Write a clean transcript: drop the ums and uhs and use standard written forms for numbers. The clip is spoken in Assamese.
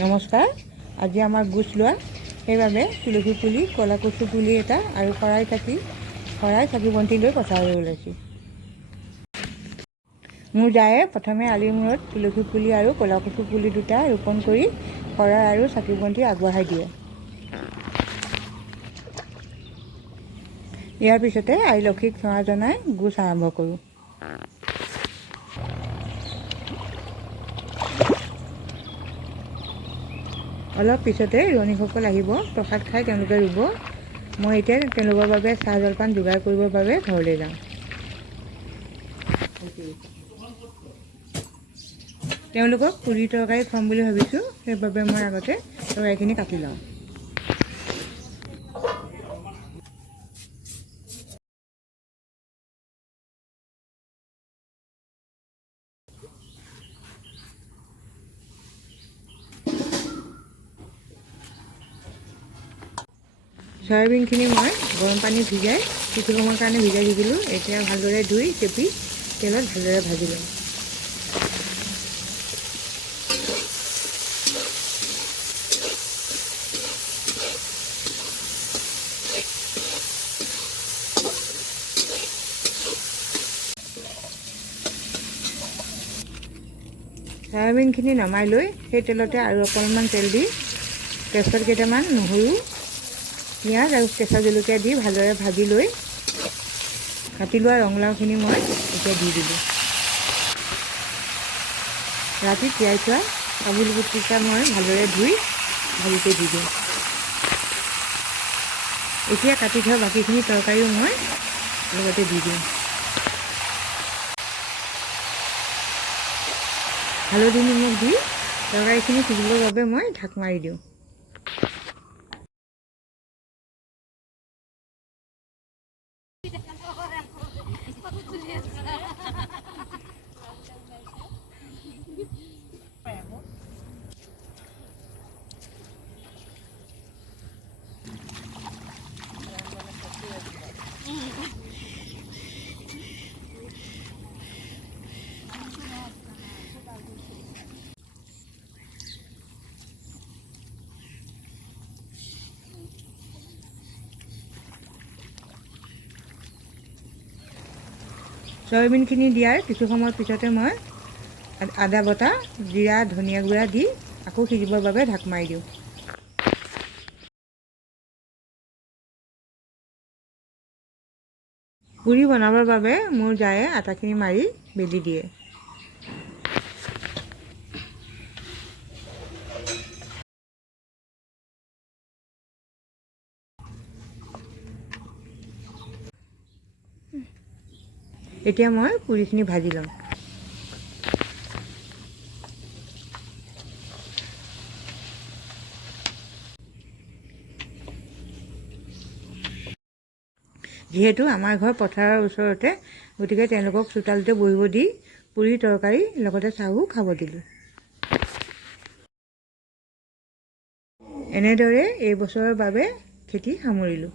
নমস্কাৰ। আজি আমাৰ গোচ লোৱা সেইবাবে তুলসী পুলি, কলা কচু পুলি এটা আৰু শৰাই চাকি বন্তি লৈ পথাৰলৈ ওলাইছোঁ। মোৰ জায়ে প্ৰথমে আলিৰ মূৰত তুলসী পুলি আৰু কলা কচু পুলি দুটা ৰোপণ কৰি শৰাই আৰু চাকি বন্তি আগবঢ়াই দিয়ে। ইয়াৰ পিছতে আই লক্ষীক সেৱা জনাই গোচ আৰম্ভ কৰোঁ। অলপ পিছতে ৰোৱনীসকল আহিব, প্ৰসাদ খাই তেওঁলোকে ৰুব। মই এতিয়া তেওঁলোকৰ বাবে চাহ জলপান যোগাৰ কৰিবৰ বাবে ঘৰলৈ যাওঁ। তেওঁলোকক পুৰি তৰকাৰী খুৱাম বুলি ভাবিছোঁ, সেইবাবে মই আগতে তৰকাৰীখিনি কাটি লওঁ। চয়াবিনখিনি মই গৰম পানী ভিজাই কিছু সময়ৰ কাৰণে ভিজাই দিছিলোঁ। এতিয়া ভালদৰে ধুই চেপি তেলত ভালদৰে ভাজি লওঁ। চয়াবিনখিনি নমাই লৈ সেই তেলতে আৰু অকণমান তেল দি তেজপাত কেইটামান, নহৰু, পিঁয়াজ আৰু কেঁচা জলকীয়া দি ভালদৰে ভাজি লৈ কাটি লোৱা ৰঙালাওখিনি মই এতিয়া দি দিলোঁ। ৰাতি তিয়াই থোৱা কাবুলী বুটকেইটা মই ভালদৰে ধুই ভাজিতে দি দিওঁ। এতিয়া কাটি থোৱা বাকীখিনি তৰকাৰীও মই লগতে দি দিওঁ। হালধি নিমখ দি তৰকাৰীখিনি সিজিবৰ বাবে মই ঢাক মাৰি দিওঁ। চয়াবিনখিনি দিয়াৰ কিছু সময়ৰ পিছতে মই আদা বটা, জিৰা, ধনিয়া গুড়া দি আকৌ সিজিবৰ বাবে ঢাক মাৰি দিওঁ। পুৰি বনাবৰ বাবে মোৰ জায়ে আটাখিনি মাৰি বেলি দিয়ে। এতিয়া মই পুৰিখিনি ভাজি লওঁ। যিহেতু আমাৰ ঘৰ পথাৰৰ ওচৰতে, গতিকে তেওঁলোকক চোতালতে বহিব দি পুৰি তৰকাৰী লগতে চাহো খাব দিলোঁ। এনেদৰে এই বছৰৰ বাবে খেতি সামৰিলোঁ।